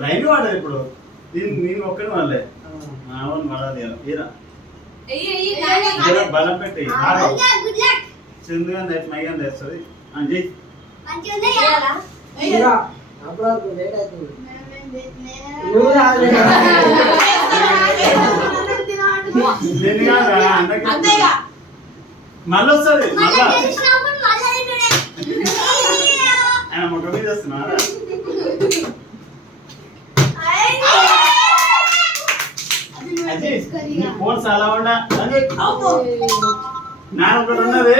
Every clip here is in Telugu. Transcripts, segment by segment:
రైలు వాడదు ఇప్పుడు నేను ఒక్కడి వాళ్ళే అవును మళ్ళీ బలం పెట్టి చిందుగా మయ్యం తెస్తుంది అంజీ మళ్ళీ వస్తుంది ఆయన ముఖ మీద వస్తున్నారా ఫోన్ చాలా ఉండా నా ఒకటి ఉన్నది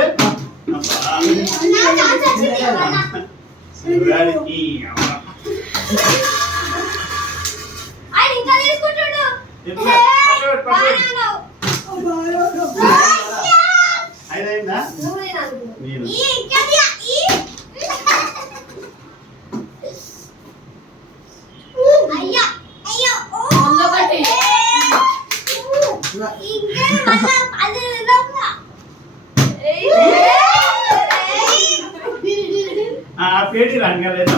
ఐదైందా పేడి రంగలేదు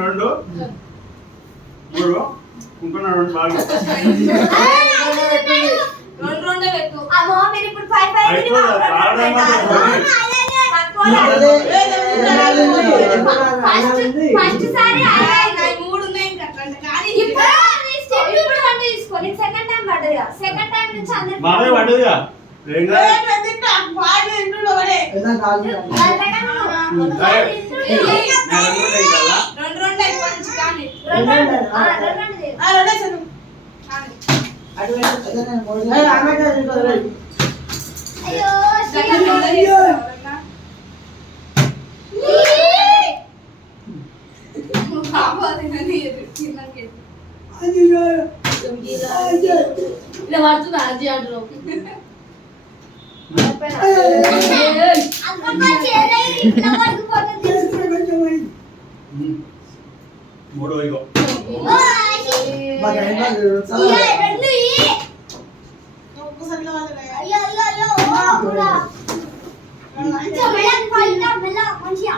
రెండు మూడు ఇంకొన్న రెండు బాగా బాగా పడదుగా ఇలా పడుతుందా అది అంటున్నావు మూడో ఇగో మంచిగా